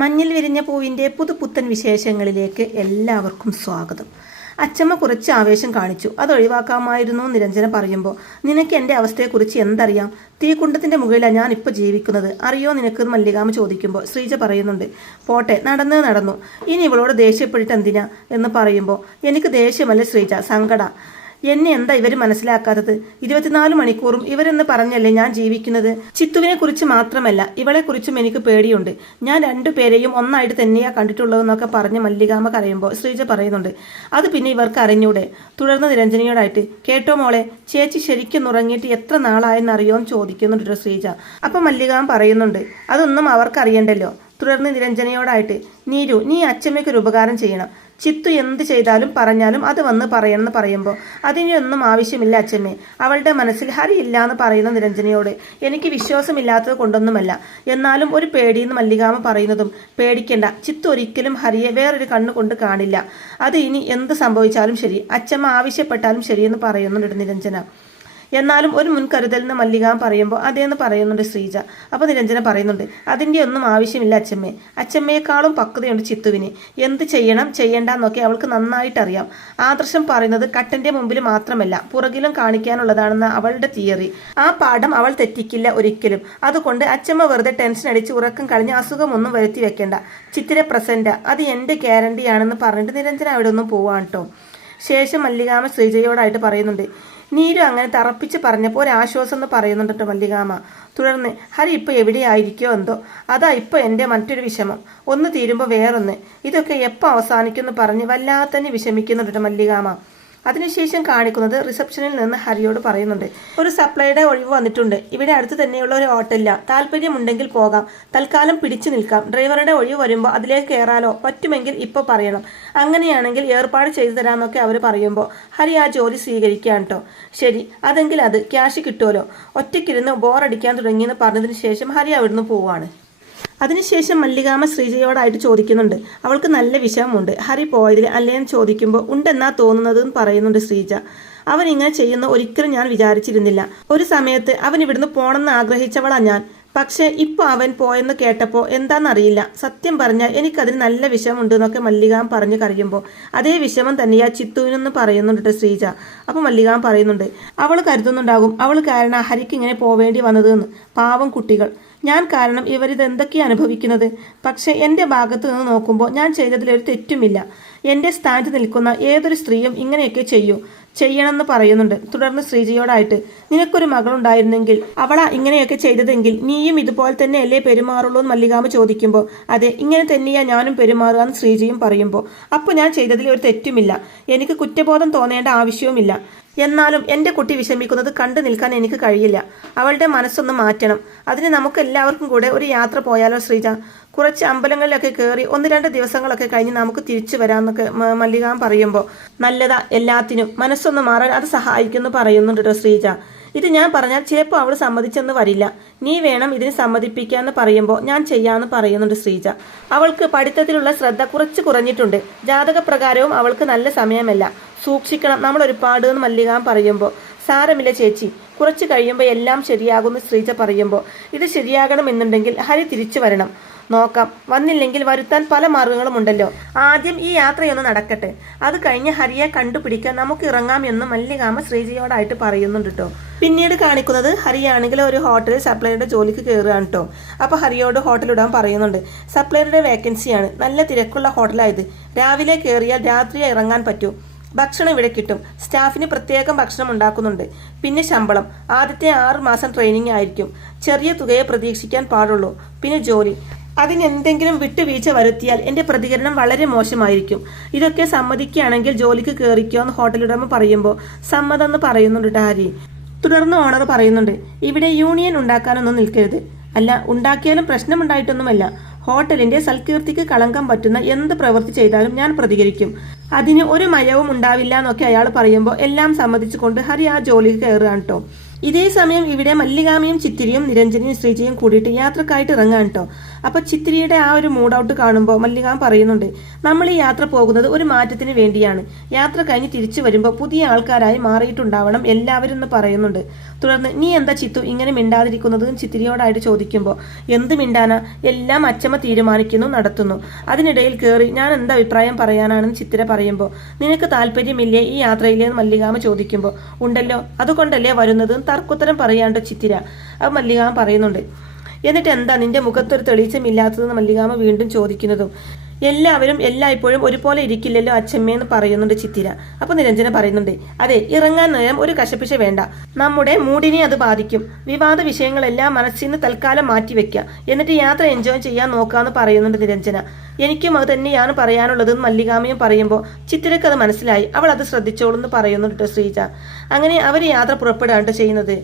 മഞ്ഞിൽ വിരിഞ്ഞ പൂവിൻ്റെ പുതുപുത്തൻ വിശേഷങ്ങളിലേക്ക് എല്ലാവർക്കും സ്വാഗതം. അച്ചമ്മ കുറച്ച് ആവേശം കാണിച്ചു. അതൊഴിവാക്കാമായിരുന്നു നിരഞ്ജന പറയുമ്പോൾ, നിനക്ക് എൻ്റെ അവസ്ഥയെക്കുറിച്ച് എന്തറിയാം? തീക്കുണ്ടത്തിൻ്റെ മുകളിലാണ് ഞാൻ ഇപ്പോൾ ജീവിക്കുന്നത്, അറിയോ നിനക്ക്? മല്ലികാമ്മ ചോദിക്കുമ്പോൾ ശ്രീജ പറയുന്നുണ്ട്, പോട്ടെ, നടന്നു. ഇനി ഇവളോട് ദേഷ്യപ്പെട്ടിട്ട് എന്തിനാ എന്ന് പറയുമ്പോൾ, എനിക്ക് ദേഷ്യമല്ല ശ്രീജ, സങ്കട. എന്നെ എന്താ ഇവർ മനസ്സിലാക്കാത്തത്? 24 മണിക്കൂറും ഇവരെന്ന് പറഞ്ഞല്ലേ ഞാൻ ജീവിക്കുന്നത്. ചിത്തുവിനെ കുറിച്ച് മാത്രമല്ല, ഇവളെ കുറിച്ചും എനിക്ക് പേടിയുണ്ട്. ഞാൻ രണ്ടുപേരെയും ഒന്നായിട്ട് തന്നെയാ കണ്ടിട്ടുള്ളതെന്നൊക്കെ പറഞ്ഞ് മല്ലികാമ്മ കരയുമ്പോൾ ശ്രീജ പറയുന്നുണ്ട്, അത് പിന്നെ ഇവർക്ക് അറിഞ്ഞൂടെ? തുടർന്ന് നിരഞ്ജനയോടായിട്ട്, കേട്ടോ മോളെ, ചേച്ചി ശരിക്കും ഉറങ്ങിയിട്ട് എത്ര നാളായെന്നറിയോ എന്ന് ചോദിക്കുന്നുണ്ട് ശ്രീജ. അപ്പം മല്ലികാമ്മ പറയുന്നുണ്ട്, അതൊന്നും അവർക്കറിയണ്ടല്ലോ. തുടർന്ന് നിരഞ്ജനയോടായിട്ട്, നീരു, നീ അച്ചമ്മയ്ക്കൊരു ഉപകാരം ചെയ്യണം. ചിത്തു എന്ത് ചെയ്താലും പറഞ്ഞാലും അത് വന്ന് പറയണമെന്ന് പറയുമ്പോൾ, അതിനൊന്നും ആവശ്യമില്ല അച്ചമ്മേ. അവളുടെ മനസ്സിൽ ഹരി ഇല്ല എന്ന് പറയുന്ന നിരഞ്ജനയോട് എനിക്ക് വിശ്വാസമില്ലാത്തത് കൊണ്ടൊന്നുമല്ല. എന്നാലും ഒരു പേടിയെന്ന് മല്ലികാമ്മ പറയുന്നതും, പേടിക്കേണ്ട, ചിത്തു ഒരിക്കലും ഹരിയെ വേറൊരു കണ്ണുകൊണ്ട് കാണില്ല. അത് ഇനി എന്ത് സംഭവിച്ചാലും ശരി, അച്ചമ്മ ആവശ്യപ്പെട്ടാലും ശരിയെന്ന് പറയുന്നുണ്ട് നിരഞ്ജന. എന്നാലും ഒരു മുൻകരുതൽ എന്ന് മല്ലികാമ്മ പറയുമ്പോൾ അതേന്ന് പറയുന്നുണ്ട് ശ്രീജ. അപ്പോൾ നിരഞ്ജന പറയുന്നുണ്ട്, അതിൻ്റെ ഒന്നും ആവശ്യമില്ല അച്ചമ്മേ. അച്ചമ്മയെക്കാളും പക്വതയുണ്ട് ചിത്തുവിന്. എന്ത് ചെയ്യണം ചെയ്യണ്ട എന്നൊക്കെ അവൾക്ക് നന്നായിട്ട് അറിയാം. ആദർശം പറയുന്നത് കട്ടൻ്റെ മുമ്പിൽ മാത്രമല്ല, പുറകിലും കാണിക്കാനുള്ളതാണെന്ന അവളുടെ തിയറി. ആ പാഠം അവൾ തെറ്റിക്കില്ല ഒരിക്കലും. അതുകൊണ്ട് അച്ചമ്മ വെറുതെ ടെൻഷൻ അടിച്ച് ഉറക്കം കളഞ്ഞ് അസുഖമൊന്നും വരുത്തി വെക്കേണ്ട. ചിത്തിരെ പ്രസന്റ്, അത് എൻ്റെ ഗ്യാരണ്ടിയാണെന്ന് പറഞ്ഞിട്ട് നിരഞ്ജന അവിടെ ഒന്നും പോവാണ് കേട്ടോ. ശേഷം മല്ലികാമ്മ ശ്രീജയോടായിട്ട് പറയുന്നുണ്ട്, നീരു അങ്ങനെ തറപ്പിച്ച് പറഞ്ഞപ്പോൾ ഒരാശ്വാസം എന്ന് പറയുന്നുണ്ട് കേട്ടോ മല്ലികാമ്മ. തുടർന്ന്, ഹരി ഇപ്പോൾ എവിടെയായിരിക്കോ എന്തോ, അതാ ഇപ്പോൾ എൻ്റെ മറ്റൊരു വിഷമം. ഒന്ന് തീരുമ്പോൾ വേറൊന്ന്, ഇതൊക്കെ എപ്പോൾ അവസാനിക്കുമെന്ന് പറഞ്ഞ് വല്ലാതെ തന്നെ വിഷമിക്കുന്നുണ്ട് കേട്ടോ മല്ലികാമ്മ. അതിനുശേഷം കാണിക്കുന്നത് റിസപ്ഷനിൽ നിന്ന് ഹരിയോട് പറയുന്നുണ്ട്, ഒരു സപ്ലൈയുടെ ഒഴിവ് വന്നിട്ടുണ്ട്. ഇവിടെ അടുത്ത് തന്നെയുള്ള ഒരു ഹോട്ടലില്ല. താല്പര്യമുണ്ടെങ്കിൽ പോകാം, തൽക്കാലം പിടിച്ചു നിൽക്കാം. ഡ്രൈവറുടെ ഒഴിവ് വരുമ്പോൾ അതിലേക്ക് കയറാലോ, പറ്റുമെങ്കിൽ ഇപ്പോൾ പറയണം. അങ്ങനെയാണെങ്കിൽ ഏർപ്പാട് ചെയ്തു തരാമെന്നൊക്കെ അവർ പറയുമ്പോൾ ഹരി ആ ജോലി സ്വീകരിക്കാൻ കേട്ടോ. ശരി, അതെങ്കിൽ അത് ക്യാഷ് കിട്ടുമല്ലോ. ഒറ്റയ്ക്കിരുന്ന് ബോറടിക്കാൻ തുടങ്ങിയെന്ന് പറഞ്ഞതിന് ശേഷം ഹരി അവിടുന്ന് പോവാണ്. അതിനുശേഷം മല്ലികാമ്മ ശ്രീജയോടായിട്ട് ചോദിക്കുന്നുണ്ട്, അവൾക്ക് നല്ല വിഷമമുണ്ട് ഹരി പോയതിൽ അല്ലേന്ന് ചോദിക്കുമ്പോൾ, ഉണ്ടെന്നാ തോന്നുന്നത് എന്ന് പറയുന്നുണ്ട് ശ്രീജ. അവൻ ഇങ്ങനെ ചെയ്യുന്ന ഒരിക്കലും ഞാൻ വിചാരിച്ചിരുന്നില്ല. ഒരു സമയത്ത് അവൻ ഇവിടുന്ന് പോണെന്ന് ആഗ്രഹിച്ചവളാ ഞാൻ. പക്ഷേ ഇപ്പോൾ അവൻ പോയെന്ന് കേട്ടപ്പോൾ എന്താണെന്നറിയില്ല. സത്യം പറഞ്ഞാൽ എനിക്കതിന് നല്ല വിഷമമുണ്ട് എന്നൊക്കെ മല്ലികാമ്മ പറഞ്ഞ് കരയുമ്പോൾ, അതേ വിഷമം തന്നെയാ ചിത്തുവിനെന്ന് പറയുന്നുണ്ട് ശ്രീജ. അപ്പോൾ മല്ലികാമ്മ പറയുന്നുണ്ട്, അവൾ കരുതുന്നുണ്ടാകും അവൾ കാരണം ഹരിക്ക് ഇങ്ങനെ പോവേണ്ടി വന്നതെന്ന്. പാവം കുട്ടികൾ, ഞാൻ കാരണം ഇവരിത് എന്തൊക്കെയാണ് അനുഭവിക്കുന്നത്. പക്ഷേ എൻ്റെ ഭാഗത്ത് നിന്ന് നോക്കുമ്പോൾ ഞാൻ ചെയ്തതിലൊരു തെറ്റുമില്ല. എൻ്റെ സ്ഥാനത്ത് നിൽക്കുന്ന ഏതൊരു സ്ത്രീയും ഇങ്ങനെയൊക്കെ ചെയ്യണമെന്ന് പറയുന്നുണ്ട്. തുടർന്ന് ശ്രീജയോടായിട്ട്, നിനക്കൊരു മകളുണ്ടായിരുന്നെങ്കിൽ അവളാ ഇങ്ങനെയൊക്കെ ചെയ്തതെങ്കിൽ നീയും ഇതുപോലെ തന്നെ അല്ലേ പെരുമാറുള്ളൂ എന്ന് മല്ലികാമ്മ ചോദിക്കുമ്പോൾ, അതെ, ഇങ്ങനെ തന്നെയാ ഞാനും പെരുമാറുക എന്ന് ശ്രീജയും പറയുമ്പോൾ, അപ്പോൾ ഞാൻ ചെയ്തതിൽ ഒരു തെറ്റുമില്ല. എനിക്ക് കുറ്റബോധം തോന്നേണ്ട ആവശ്യവുമില്ല. എന്നാലും എൻ്റെ കുട്ടി വിഷമിക്കുന്നത് കണ്ടു നിൽക്കാൻ എനിക്ക് കഴിയില്ല. അവളുടെ മനസ്സൊന്ന് മാറ്റണം. അതിന് നമുക്ക് എല്ലാവർക്കും കൂടെ ഒരു യാത്ര പോയാലോ ശ്രീജ? കുറച്ച് അമ്പലങ്ങളിലൊക്കെ കയറി 1-2 ദിവസങ്ങളൊക്കെ കഴിഞ്ഞ് നമുക്ക് തിരിച്ചു വരാമെന്നൊക്കെ മല്ലികാമ്മ പറയുമ്പോൾ, നല്ലതാ, എല്ലാത്തിനും മനസ്സൊന്ന് മാറാൻ അത് സഹായിക്കുമെന്ന് പറയുന്നുണ്ട് ശ്രീജ. ഇത് ഞാൻ പറഞ്ഞാൽ ചിലപ്പോൾ അവൾ സമ്മതിച്ചെന്ന് വരില്ല. നീ വേണം ഇതിന് സമ്മതിപ്പിക്കാന്ന് പറയുമ്പോൾ ഞാൻ ചെയ്യാമെന്ന് പറയുന്നുണ്ട് ശ്രീജ. അവൾക്ക് പഠിത്തത്തിലുള്ള ശ്രദ്ധ കുറച്ച് കുറഞ്ഞിട്ടുണ്ട്. ജാതകപ്രകാരവും അവൾക്ക് നല്ല സമയമല്ല. സൂക്ഷിക്കണം നമ്മൾ ഒരുപാട് എന്ന് മല്ലികാമ്മ പറയുമ്പോൾ, സാരമില്ല ചേച്ചി, കുറച്ച് കഴിയുമ്പോൾ എല്ലാം ശരിയാകുമെന്ന് ശ്രീജ പറയുമ്പോൾ, ഇത് ശരിയാകണമെന്നുണ്ടെങ്കിൽ ഹരി തിരിച്ചു വരണം. നോക്കാം, വന്നില്ലെങ്കിൽ വരുത്താൻ പല മാർഗങ്ങളും ഉണ്ടല്ലോ. ആദ്യം ഈ യാത്രയൊന്ന് നടക്കട്ടെ, അത് കഴിഞ്ഞ് ഹരിയെ കണ്ടുപിടിക്കാൻ നമുക്ക് ഇറങ്ങാം എന്ന് മല്ലികാമ്മ ശ്രീജയോടായിട്ട് പറയുന്നുണ്ട് കേട്ടോ. പിന്നീട് കാണിക്കുന്നത് ഹരിയാണെങ്കിൽ ഒരു ഹോട്ടലിൽ സപ്ലൈയുടെ ജോലിക്ക് കയറുകയാണ് കേട്ടോ. അപ്പോൾ ഹരിയോട് ഹോട്ടലിടാൻ പറയുന്നുണ്ട്. സപ്ലൈയുടെ വേക്കൻസിയാണ്, നല്ല തിരക്കുള്ള ഹോട്ടലായത്. രാവിലെ കയറിയാൽ രാത്രി ഇറങ്ങാൻ പറ്റൂ. ഭക്ഷണം ഇവിടെ കിട്ടും. സ്റ്റാഫിന് പ്രത്യേകം ഭക്ഷണം ഉണ്ടാക്കുന്നുണ്ട്. പിന്നെ ശമ്പളം ആദ്യത്തെ 6 മാസം ട്രെയിനിങ് ആയിരിക്കും. ചെറിയ തുകയെ പ്രതീക്ഷിക്കാൻ പാടുള്ളൂ. പിന്നെ ജോലി, അതിനെന്തെങ്കിലും വിട്ടുവീഴ്ച വരുത്തിയാൽ എൻ്റെ പ്രതികരണം വളരെ മോശമായിരിക്കും. ഇതൊക്കെ സമ്മതിക്കുകയാണെങ്കിൽ ജോലിക്ക് കയറിക്കോ എന്ന് ഹോട്ടലുടമ പറയുമ്പോൾ സമ്മതം എന്ന് പറയുന്നുണ്ട് ഹരി. തുടർന്ന് ഓണർ പറയുന്നുണ്ട്, ഇവിടെ യൂണിയൻ ഉണ്ടാക്കാനൊന്നും നിൽക്കരുത്. അല്ല, ഉണ്ടാക്കിയാലും പ്രശ്നമുണ്ടായിട്ടൊന്നുമല്ല. ഹോട്ടലിന്റെ സൽകീർത്തിക്ക് കളങ്കം പറ്റുന്ന എന്ത് പ്രവൃത്തി ചെയ്താലും ഞാൻ പ്രതികരിക്കും. അതിന് ഒരു മയവും ഉണ്ടാവില്ല എന്നൊക്കെ അയാൾ പറയുമ്പോൾ എല്ലാം സമ്മതിച്ചുകൊണ്ട് ഹരി ആ ജോലിക്ക് കയറുകയാണ് കേട്ടോ. ഇതേ സമയം ഇവിടെ മല്ലികാമ്മയും ചിത്തിരിയും നിരഞ്ജനയും ശ്രീജയും കൂടിയിട്ട് യാത്രക്കായിട്ട് ഇറങ്ങാൻ കേട്ടോ. അപ്പോൾ ചിത്തിരിയുടെ ആ ഒരു മൂഡ് ഔട്ട് കാണുമ്പോൾ മല്ലികാം പറയുന്നുണ്ട്, നമ്മൾ ഈ യാത്ര പോകുന്നത് ഒരു മാറ്റത്തിന് വേണ്ടിയാണ്. യാത്ര കഴിഞ്ഞ് തിരിച്ചു വരുമ്പോൾ പുതിയ ആൾക്കാരായി മാറിയിട്ടുണ്ടാവണം എല്ലാവരും എന്ന് പറയുന്നുണ്ട്. തുടർന്ന് നീ എന്താ ചിത്തു ഇങ്ങനെ മിണ്ടാതിരിക്കുന്നതും ചിത്തിരിയോടായിട്ട് ചോദിക്കുമ്പോൾ, എന്ത് മിണ്ടാനാ, എല്ലാം അച്ചമ്മ തീരുമാനിക്കുന്നു നടത്തുന്നു, അതിനിടയിൽ കയറി ഞാൻ എന്താ അഭിപ്രായം പറയാനാണെന്ന് ചിത്തിര പറയുമ്പോൾ, നിനക്ക് താല്പര്യമില്ലേ ഈ യാത്രയിലേന്ന് മല്ലികാമ ചോദിക്കുമ്പോൾ, ഉണ്ടല്ലോ അതുകൊണ്ടല്ലേ വരുന്നതും തർക്കുത്തരം പറയാണ്ട് ചിത്തിര. അത് മല്ലികാമ പറയുന്നുണ്ട്. എന്നിട്ട് എന്താ നിന്റെ മുഖത്തൊരു തെളിച്ചമില്ലാത്തതെന്ന് മല്ലികാമ വീണ്ടും ചോദിക്കുന്നതും, എല്ലാവരും എല്ലായ്പ്പോഴും ഒരുപോലെ ഇരിക്കില്ലല്ലോ അച്ഛമ്മയെന്ന് പറയുന്നുണ്ട് ചിത്തിര. അപ്പൊ നിരഞ്ജന പറയുന്നുണ്ട്, അതെ, ഇറങ്ങാൻ നേരം ഒരു കശപിശ വേണ്ട, നമ്മുടെ മൂഡിനെ അത് ബാധിക്കും. വിവാദ വിഷയങ്ങളെല്ലാം മനസ്സിൽ നിന്ന് തൽക്കാലം മാറ്റിവെക്കുക, എന്നിട്ട് യാത്ര എൻജോയ് ചെയ്യാൻ നോക്കാന്ന് പറയുന്നുണ്ട് നിരഞ്ജന. എനിക്കും അത് തന്നെയാണ് പറയാനുള്ളതെന്ന് മല്ലികാമയും പറയുമ്പോൾ ചിത്തിരക്ക് അത് മനസ്സിലായി. അവൾ അത് ശ്രദ്ധിച്ചോളൂന്ന് പറയുന്നുണ്ട് ശ്രീജ. അങ്ങനെ അവർ യാത്ര പുറപ്പെടാണ്ട് ചെയ്യുന്നത്.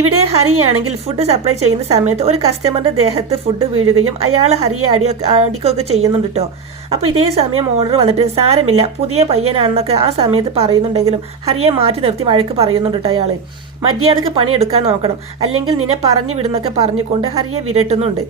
ഇവിടെ ഹരിയാണെങ്കിൽ ഫുഡ് സപ്ലൈ ചെയ്യുന്ന സമയത്ത് ഒരു കസ്റ്റമറിന്റെ ദേഹത്ത് ഫുഡ് വീഴുകയും അയാൾ ഹരിയെ അടിക്കുകയൊക്കെ ചെയ്യുന്നുണ്ട് കേട്ടോ. അപ്പോൾ ഇതേ സമയം ഓണർ വന്നിട്ട് സാരമില്ല പുതിയ പയ്യനാണെന്നൊക്കെ ആ സമയത്ത് പറയുന്നുണ്ടെങ്കിലും ഹരിയെ മാറ്റി നിർത്തി വഴക്ക് പറയുന്നുണ്ട് കേട്ടോ. അയാൾ മര്യാദക്ക് പണിയെടുക്കാൻ നോക്കണം, അല്ലെങ്കിൽ നിന്നെ പറഞ്ഞു വിടുന്നൊക്കെ പറഞ്ഞുകൊണ്ട് ഹരിയെ വിരട്ടുന്നുണ്ട്.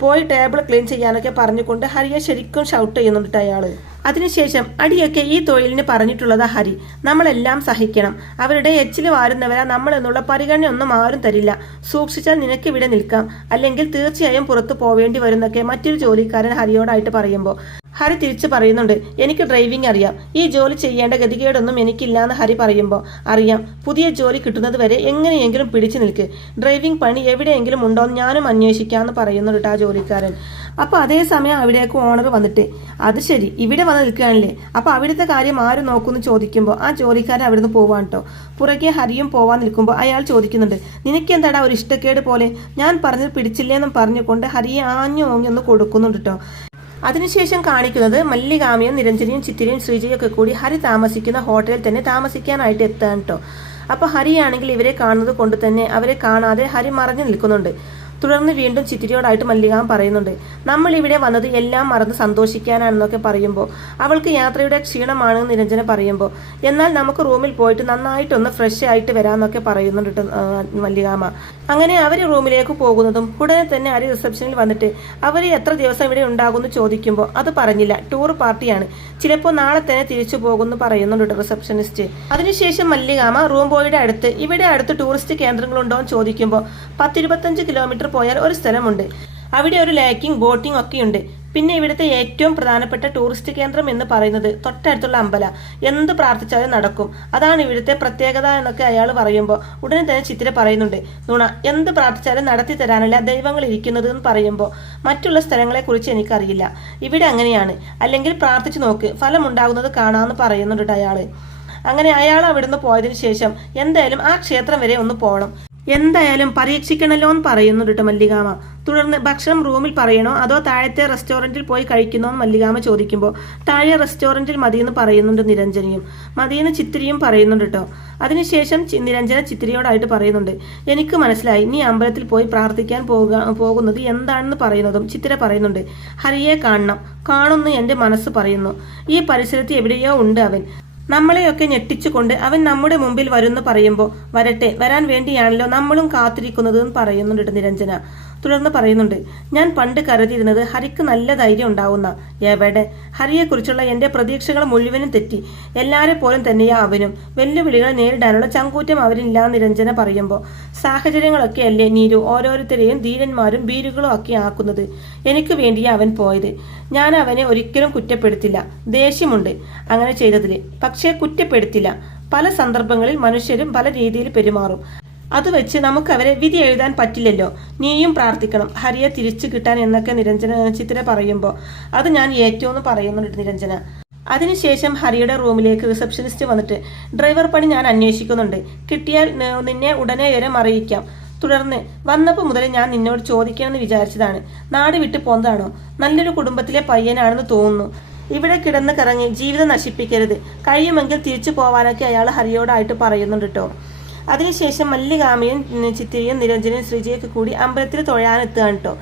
പോയി ടേബിൾ ക്ലീൻ ചെയ്യാനൊക്കെ പറഞ്ഞുകൊണ്ട് ഹരിയെ ശരിക്കും ഷൗട്ട് ചെയ്യുന്നുണ്ട് അയാള്. അതിനുശേഷം അടിയൊക്കെ ഈ തൊഴിലിന് പറഞ്ഞിട്ടുള്ളതാ ഹരി, നമ്മളെല്ലാം സഹിക്കണം, അവരുടെ എച്ചില് വാരുന്നവരാ നമ്മൾ എന്നുള്ള പരിഗണന ഒന്നും ആരും തരില്ല, സൂക്ഷിച്ചാൽ നിനക്ക് ഇവിടെ നിൽക്കാം, അല്ലെങ്കിൽ തീർച്ചയായും പുറത്തു പോവേണ്ടി വരുന്നൊക്കെ മറ്റൊരു ജോലിക്കാരൻ ഹരിയോടായിട്ട് പറയുമ്പോൾ ഹരി തിരിച്ചു പറയുന്നുണ്ട്, എനിക്ക് ഡ്രൈവിംഗ് അറിയാം, ഈ ജോലി ചെയ്യേണ്ട ഗതികേടൊന്നും എനിക്കില്ലാന്ന് ഹരി പറയുമ്പോൾ, അറിയാം, പുതിയ ജോലി കിട്ടുന്നത് വരെ എങ്ങനെയെങ്കിലും പിടിച്ചു നിൽക്ക്, ഡ്രൈവിംഗ് പണി എവിടെയെങ്കിലും ഉണ്ടോന്ന് ഞാനും അന്വേഷിക്കാമെന്ന് പറയുന്നുണ്ട് ആ ജോലിക്കാരൻ. അപ്പോൾ അതേസമയം അവിടേക്ക് ഓണർ വന്നിട്ട്, അത് ശരി ഇവിടെ വന്ന് നിൽക്കുകയാണല്ലേ, അപ്പോൾ അവിടുത്തെ കാര്യം ആരും നോക്കുമെന്ന് ചോദിക്കുമ്പോൾ ആ ജോലിക്കാരൻ അവിടുന്ന് പോവാൻ കേട്ടോ. പുറകെ ഹരിയും പോവാൻ നിൽക്കുമ്പോൾ അയാൾ ചോദിക്കുന്നുണ്ട്, നിനക്കെന്താടാ ഒരു ഇഷ്ടക്കേട് പോലെ, ഞാൻ പറഞ്ഞത് പിടിച്ചില്ലേന്നും പറഞ്ഞുകൊണ്ട് ഹരിയെ ആഞ്ഞു ഓങ്ങി ഒന്ന് കൊടുക്കുന്നുണ്ട് കേട്ടോ. അതിനുശേഷം കാണിക്കുന്നത് മല്ലികാമയും നിരഞ്ജനയും ചിത്തിരയും ശ്രീജയും ഒക്കെ കൂടി ഹരി താമസിക്കുന്ന ഹോട്ടലിൽ തന്നെ താമസിക്കാനായിട്ട് എത്താൻ കേട്ടോ. അപ്പോൾ ഹരിയാണെങ്കിൽ ഇവരെ കാണുന്നത് കൊണ്ട് തന്നെ അവരെ കാണാതെ ഹരി മറഞ്ഞു നിൽക്കുന്നുണ്ട്. തുടർന്ന് വീണ്ടും ചിത്തിരിയോടായിട്ട് മല്ലികാം പറയുന്നുണ്ട്, നമ്മൾ ഇവിടെ വന്നത് എല്ലാം മറന്ന് സന്തോഷിക്കാനാണെന്നൊക്കെ പറയുമ്പോൾ അവൾക്ക് യാത്രയുടെ ക്ഷീണമാണെന്ന് നിരഞ്ജന പറയുമ്പോൾ, എന്നാൽ നമുക്ക് റൂമിൽ പോയിട്ട് നന്നായിട്ടൊന്ന് ഫ്രഷ് ആയിട്ട് വരാമെന്നൊക്കെ പറയുന്നുണ്ട് മല്ലികാമ. അങ്ങനെ അവർ റൂമിലേക്ക് പോകുന്നതും ഉടനെ തന്നെ ഹരി റിസപ്ഷനിൽ വന്നിട്ട് അവർ എത്ര ദിവസം ഇവിടെ ഉണ്ടാകുമെന്ന് ചോദിക്കുമ്പോൾ അത് പറഞ്ഞില്ല, ടൂർ പാർട്ടിയാണ്, ചിലപ്പോൾ നാളെ തന്നെ തിരിച്ചു പോകുമെന്ന് പറയുന്നുണ്ട് റിസപ്ഷനിസ്റ്റ്. അതിനുശേഷം മല്ലികാമ റൂം ബോയുടെ അടുത്ത് ഇവിടെ അടുത്ത് ടൂറിസ്റ്റ് കേന്ദ്രങ്ങളുണ്ടോ എന്ന് ചോദിക്കുമ്പോൾ 10-25 കിലോമീറ്റർ പോയാൽ ഒരു സ്ഥലമുണ്ട്, അവിടെ ഒരു ലേക്കിംഗ് ബോട്ടിംഗ് ഒക്കെയുണ്ട്, പിന്നെ ഇവിടുത്തെ ഏറ്റവും പ്രധാനപ്പെട്ട ടൂറിസ്റ്റ് കേന്ദ്രം എന്ന് പറയുന്നത് തൊട്ടടുത്തുള്ള അമ്പല, എന്ത് പ്രാർത്ഥിച്ചാലും നടക്കും, അതാണ് ഇവിടുത്തെ പ്രത്യേകത എന്നൊക്കെ അയാൾ പറയുമ്പോൾ ഉടനെ തന്നെ ചിത്തിര പറയുന്നുണ്ട്, നുണ, എന്ത് പ്രാർത്ഥിച്ചാലും നടത്തി തരാനല്ല ദൈവങ്ങൾ ഇരിക്കുന്നത് എന്ന് പറയുമ്പോൾ മറ്റുള്ള സ്ഥലങ്ങളെ കുറിച്ച് എനിക്കറിയില്ല, ഇവിടെ അങ്ങനെയാണ്, അല്ലെങ്കിൽ പ്രാർത്ഥിച്ചു നോക്ക് ഫലം ഉണ്ടാകുന്നത് കാണാമെന്ന് പറയുന്നുണ്ട് അയാള്. അങ്ങനെ അയാൾ അവിടുന്ന് പോയതിനു ശേഷം എന്തായാലും ആ ക്ഷേത്രം വരെ ഒന്ന് പോകണം, എന്തായാലും പരീക്ഷിക്കണല്ലോ എന്ന് പറയുന്നുണ്ട് കേട്ടോ മല്ലികാമ. തുടർന്ന് ഭക്ഷണം റൂമിൽ പറയണോ അതോ താഴത്തെ റെസ്റ്റോറൻറ്റിൽ പോയി കഴിക്കണോ എന്ന് മല്ലികാമ ചോദിക്കുമ്പോൾ താഴെ റെസ്റ്റോറൻറ്റിൽ മതിയെന്ന് പറയുന്നുണ്ട് നിരഞ്ജനയും. മതിയെന്ന് ചിത്തിരിയും പറയുന്നുണ്ട് കേട്ടോ. അതിനുശേഷം നിരഞ്ജന ചിത്തിരിയോടായിട്ട് പറയുന്നുണ്ട്, എനിക്ക് മനസ്സിലായി, നീ അമ്പലത്തിൽ പോയി പ്രാർത്ഥിക്കാൻ പോകുന്നത് എന്താണെന്ന് പറയുന്നതും ചിത്തിര പറയുന്നുണ്ട്, ഹരിയെ കാണുന്നു എൻ്റെ മനസ്സ് പറയുന്നു, ഈ പരിസരത്ത് എവിടെയോ ഉണ്ട് അവൻ, നമ്മളെയൊക്കെ ഞെട്ടിച്ചുകൊണ്ട് അവൻ നമ്മുടെ മുമ്പിൽ വരുമെന്ന് പറയുമ്പോൾ വരട്ടെ, വരാൻ വേണ്ടിയാണല്ലോ നമ്മളും കാത്തിരിക്കുന്നത് എന്ന് പറയുന്നുണ്ട് നിരഞ്ജന. തുടർന്ന് പറയുന്നുണ്ട്, ഞാൻ പണ്ട് കരുതിയിരുന്നത് ഹരിക്ക് നല്ല ധൈര്യം ഉണ്ടാവുന്ന, എവിടെ, ഹരിയെക്കുറിച്ചുള്ള എൻ്റെ പ്രതീക്ഷകൾ മുഴുവനും തെറ്റി, എല്ലാരെ പോലും തന്നെയാ അവനും, വെല്ലുവിളികൾ നേരിടാനുള്ള ചങ്കൂറ്റം അവരില്ലാന്ന് നിരഞ്ജന പറയുമ്പോൾ സാഹചര്യങ്ങളൊക്കെ അല്ലേ നീരു ഓരോരുത്തരെയും ധീരന്മാരും ഭീരുകളും ഒക്കെ ആക്കുന്നത്, എനിക്ക് വേണ്ടിയാ അവൻ പോയത്, ഞാൻ അവനെ ഒരിക്കലും കുറ്റപ്പെടുത്തില്ല, ദേഷ്യമുണ്ട് അങ്ങനെ ചെയ്തതിൽ, പക്ഷേ കുറ്റപ്പെടുത്തില്ല, പല സന്ദർഭങ്ങളിൽ മനുഷ്യരും പല രീതിയിൽ പെരുമാറും, അത് വെച്ച് നമുക്ക് അവരെ വിധി എഴുതാൻ പറ്റില്ലല്ലോ, നീയും പ്രാർത്ഥിക്കണം ഹരിയെ തിരിച്ചു കിട്ടാൻ എന്നൊക്കെ ചിത്തിര പറയുമ്പോൾ അത് ഞാൻ ഏറ്റവും പറയുന്നുണ്ട് നിരഞ്ജന. അതിനുശേഷം ഹരിയുടെ റൂമിലേക്ക് റിസപ്ഷനിസ്റ്റ് വന്നിട്ട്, ഡ്രൈവർ പണി ഞാൻ അന്വേഷിക്കുന്നുണ്ട്, കിട്ടിയാൽ നിന്നെ ഉടനെ വരെ അറിയിക്കാം, തുടർന്ന് വന്നപ്പോൾ മുതൽ ഞാൻ നിന്നോട് ചോദിക്കണമെന്ന് വിചാരിച്ചതാണ്, നാട് വിട്ടു പോന്നതാണോ, നല്ലൊരു കുടുംബത്തിലെ പയ്യനാണെന്ന് തോന്നുന്നു, ഇവിടെ കിടന്ന് കറങ്ങി ജീവിതം നശിപ്പിക്കരുത്, കഴിയുമെങ്കിൽ തിരിച്ചു പോവാനൊക്കെ അയാൾ ഹരിയോടായിട്ട് പറയുന്നുണ്ട് കേട്ടോ. അതിനുശേഷം മല്ലികാമയും ചിത്തിരിയും നിരഞ്ജനയും ശ്രീജയൊക്കെ കൂടി അമ്പലത്തിൽ തൊഴാനെത്തുകയാണ് കേട്ടോ.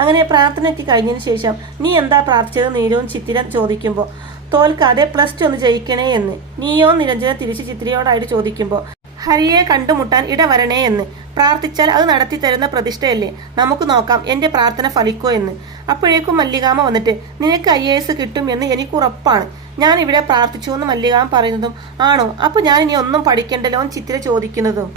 അങ്ങനെ പ്രാർത്ഥനയ്ക്ക് കഴിഞ്ഞതിന് ശേഷം നീ എന്താ പ്രാർത്ഥിച്ചത് നീരവും ചിത്തിര ചോദിക്കുമ്പോൾ തോൽക്കാതെ +2 ഒന്ന് ജയിക്കണേ എന്ന് നീയോ നിരഞ്ജന തിരിച്ച് ചിത്തിരയോടായിട്ട് ചോദിക്കുമ്പോൾ ഹരിയെ കണ്ടുമുട്ടാൻ ഇടവരണേ എന്ന് പ്രാർത്ഥിച്ചാൽ അത് നടത്തി തരുന്ന പ്രതിഷ്ഠയല്ലേ, നമുക്ക് നോക്കാം എന്റെ പ്രാർത്ഥന ഫലിക്കോ എന്ന്. അപ്പോഴേക്കും മല്ലികാമ വന്നിട്ട് നിനക്ക് IAS കിട്ടും എന്ന് എനിക്ക് ഉറപ്പാണ്, ഞാൻ ഇവിടെ പ്രാർത്ഥിച്ചു എന്ന് മല്ലികാമ പറയുന്നതും ആണോ, അപ്പൊ ഞാൻ ഇനി ഒന്നും പഠിക്കണ്ടല്ലോ എന്ന് ചിത്ര ചോദിക്കുന്നതും.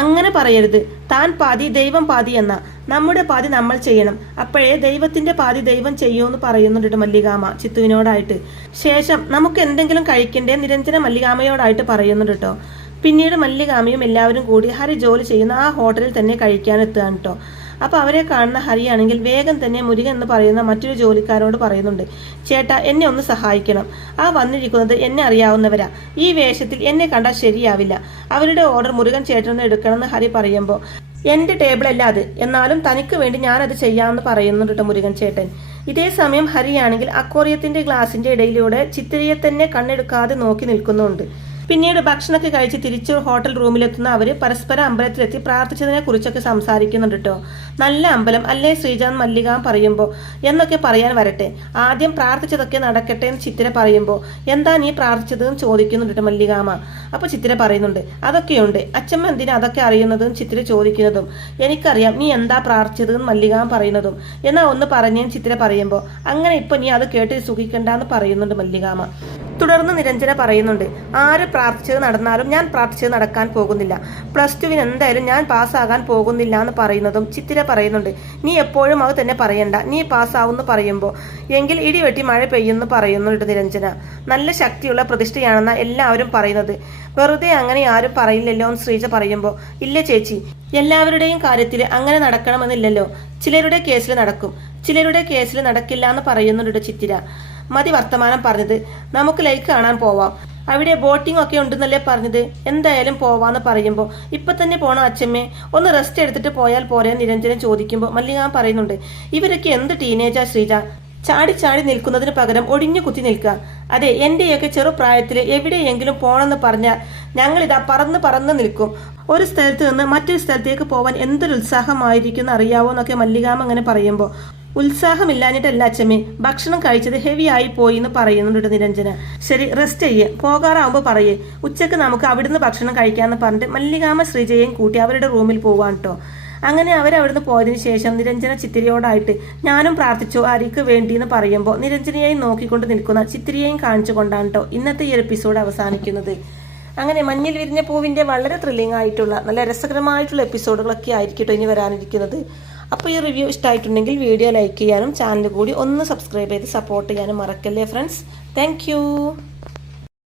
അങ്ങനെ പറയരുത്, താൻ പാതി ദൈവം പാതി എന്ന, നമ്മുടെ പാതി നമ്മൾ ചെയ്യണം, അപ്പോഴേ ദൈവത്തിന്റെ പാതി ദൈവം ചെയ്യൂന്ന് പറയുന്നുണ്ട് മല്ലികാമ ചിത്തുവിനോടായിട്ട്. ശേഷം നമുക്ക് എന്തെങ്കിലും കഴിക്കണ്ടേ നിരഞ്ജന മല്ലികാമയോടായിട്ട് പറയുന്നുണ്ട് കേട്ടോ. പിന്നീട് മല്ലികാമയും എല്ലാവരും കൂടി ഹരി ജോലി ചെയ്യുന്ന ആ ഹോട്ടലിൽ തന്നെ കഴിക്കാനെത്തുകയാണ് കേട്ടോ. അപ്പോൾ അവരെ കാണുന്ന ഹരിയാണെങ്കിൽ വേഗം തന്നെ മുരുകൻ എന്ന് പറയുന്ന മറ്റൊരു ജോലിക്കാരോട് പറയുന്നുണ്ട്, ചേട്ടാ എന്നെ ഒന്ന് സഹായിക്കണം, ആ വന്നിരിക്കുന്നത് എന്നെ അറിയാവുന്നവരാ, ഈ വേഷത്തിൽ എന്നെ കണ്ടാൽ ശരിയാവില്ല, അവരുടെ ഓർഡർ മുരുകൻ ചേട്ടനൊന്ന് എടുക്കണമെന്ന് ഹരി പറയുമ്പോൾ എന്റെ ടേബിൾ അല്ല അത്, എന്നാലും തനിക്ക് വേണ്ടി ഞാനത് ചെയ്യാമെന്ന് പറയുന്നുണ്ട് മുരുകൻ ചേട്ടൻ. ഇതേ സമയം ഹരിയാണെങ്കിൽ അക്വേറിയത്തിന്റെ ഗ്ലാസിന്റെ ഇടയിലൂടെ ചിത്തിരയെ തന്നെ കണ്ണെടുക്കാതെ നോക്കി നിൽക്കുന്നുണ്ട്. പിന്നീട് ഭക്ഷണമൊക്കെ കഴിച്ച് തിരിച്ച് ഹോട്ടൽ റൂമിലെത്തുന്ന അവര് പരസ്പരം അമ്പലത്തിലെത്തി പ്രാർത്ഥിച്ചതിനെ കുറിച്ചൊക്കെ സംസാരിക്കുന്നുണ്ട് കേട്ടോ. നല്ല അമ്പലം അല്ലേ ശ്രീജാൻ മല്ലിക പറയുമ്പോൾ എന്നൊക്കെ പറയാൻ വരട്ടെ, ആദ്യം പ്രാർത്ഥിച്ചതൊക്കെ നടക്കട്ടെ എന്ന് ചിത്തിര പറയുമ്പോൾ എന്താ നീ പ്രാർത്ഥിച്ചതെന്ന് ചോദിക്കുന്നുണ്ട് മല്ലികാമ. അപ്പൊ ചിത്തിര പറയുന്നുണ്ട് അതൊക്കെയുണ്ട്, അച്ഛമ്മ എന്തിനാ അതൊക്കെ അറിയുന്നതും ചിത്തിര ചോദിക്കുന്നതും. എനിക്കറിയാം നീ എന്താ പ്രാർത്ഥിച്ചതെന്ന് മല്ലികാമ പറയുന്നതും. എന്നാ ഒന്ന് പറഞ്ഞേന്ന് ചിത്തിര പറയുമ്പോൾ അങ്ങനെ ഇപ്പൊ നീ അത് കേട്ട് സുഖിക്കണ്ടെന്ന് പറയുന്നുണ്ട് മല്ലികാമ. തുടർന്ന് നിരഞ്ജന പറയുന്നുണ്ട്, ആര് പ്രാർത്ഥിച്ചത് നടന്നാലും ഞാൻ പ്രാർത്ഥിച്ചത് നടക്കാൻ പോകുന്നില്ല, +2 എന്തായാലും ഞാൻ പാസ്സാകാൻ പോകുന്നില്ല എന്ന് പറയുന്നതും ചിത്തിര പറയുന്നുണ്ട്, നീ എപ്പോഴും അത് തന്നെ പറയണ്ട, നീ പാസ്സാവുമെന്ന് പറയുമ്പോൾ എങ്കിൽ ഇടിവെട്ടി മഴ പെയ്യുമെന്ന് പറയുന്നുണ്ട് നിരഞ്ജന. നല്ല ശക്തിയുള്ള പ്രതിഷ്ഠയാണെന്ന എല്ലാവരും പറയുന്നത്, വെറുതെ അങ്ങനെ ആരും പറയില്ലല്ലോ എന്ന് ശ്രീജ പറയുമ്പോൾ ഇല്ല ചേച്ചി, എല്ലാവരുടെയും കാര്യത്തിൽ അങ്ങനെ നടക്കണമെന്നില്ലല്ലോ, ചിലരുടെ കേസിൽ നടക്കും, ചിലരുടെ കേസിൽ നടക്കില്ല എന്ന് പറയുന്നുണ്ട് ചിത്തിര. മതി വർത്തമാനം പറഞ്ഞത്, നമുക്ക് ലൈക്ക് കാണാൻ പോവാം, അവിടെ ബോട്ടിംഗ് ഒക്കെ ഉണ്ടെന്നല്ലേ പറഞ്ഞത്, എന്തായാലും പോവാന്ന് പറയുമ്പോൾ ഇപ്പൊ തന്നെ പോണോ അച്ഛമ്മേ, ഒന്ന് റെസ്റ്റ് എടുത്തിട്ട് പോയാൽ പോരെ നിരഞ്ജന ചോദിക്കുമ്പോൾ മല്ലിക പറയുന്നുണ്ട്, ഇവരൊക്കെ എന്ത് ടീനേജാ ശ്രീജ, ചാടി ചാടി നിൽക്കുന്നതിന് പകരം ഒടിഞ്ഞു കുത്തി നിൽക്കുക. അതെ എന്റെയൊക്കെ ചെറുപ്രായത്തിൽ എവിടെയെങ്കിലും പോണെന്ന് പറഞ്ഞാൽ ഞങ്ങളിതാ പറന്ന് നിൽക്കും, ഒരു സ്ഥലത്ത് നിന്ന് മറ്റൊരു സ്ഥലത്തേക്ക് പോവാൻ എന്തൊരു ഉത്സാഹമായിരിക്കും അറിയാവോ എന്നൊക്കെ മല്ലികാമ അങ്ങനെ പറയുമ്പോൾ ഉത്സാഹമില്ലാഞ്ഞിട്ടല്ല അച്ഛമ്മേ, ഭക്ഷണം കഴിച്ചത് ഹെവി ആയി പോയി എന്ന് പറയുന്നുണ്ട് നിരഞ്ജന. ശരി റെസ്റ്റ് ചെയ്യേ, പോകാറാവുമ്പോൾ പറയേ, ഉച്ചക്ക് നമുക്ക് അവിടുന്ന് ഭക്ഷണം കഴിക്കാമെന്ന് പറഞ്ഞിട്ട് മല്ലികാമ ശ്രീജയെയും കൂട്ടി അവരുടെ റൂമിൽ പോവാൻ കേട്ടോ. അങ്ങനെ അവരവിടുന്ന് പോയതിനു ശേഷം നിരഞ്ജന ചിത്തിരയോടായിട്ട് ഞാനും പ്രാർത്ഥിച്ചു ഹരിക്ക് വേണ്ടി എന്ന് പറയുമ്പോൾ നിരഞ്ജനയെയും നോക്കിക്കൊണ്ട് നിൽക്കുന്ന ചിത്തിരയെയും കാണിച്ചുകൊണ്ടാണ് കേട്ടോ ഇന്നത്തെ ഈ എപ്പിസോഡ് അവസാനിക്കുന്നത്. അങ്ങനെ മഞ്ഞിൽ വിരിഞ്ഞ പൂവിന്റെ വളരെ ത്രില്ലിംഗ് ആയിട്ടുള്ള നല്ല രസകരമായിട്ടുള്ള എപ്പിസോഡുകളൊക്കെ ആയിരിക്കട്ടോ ഇനി വരാനിരിക്കുന്നത്. അപ്പോൾ ഈ റിവ്യൂ ഇഷ്ടമായിട്ടുണ്ടെങ്കിൽ വീഡിയോ ലൈക്ക് ചെയ്യാനും ചാനൽ കൂടി ഒന്ന് സബ്സ്ക്രൈബ് ചെയ്ത് സപ്പോർട്ട് ചെയ്യാനും മറക്കല്ലേ ഫ്രണ്ട്സ്. താങ്ക്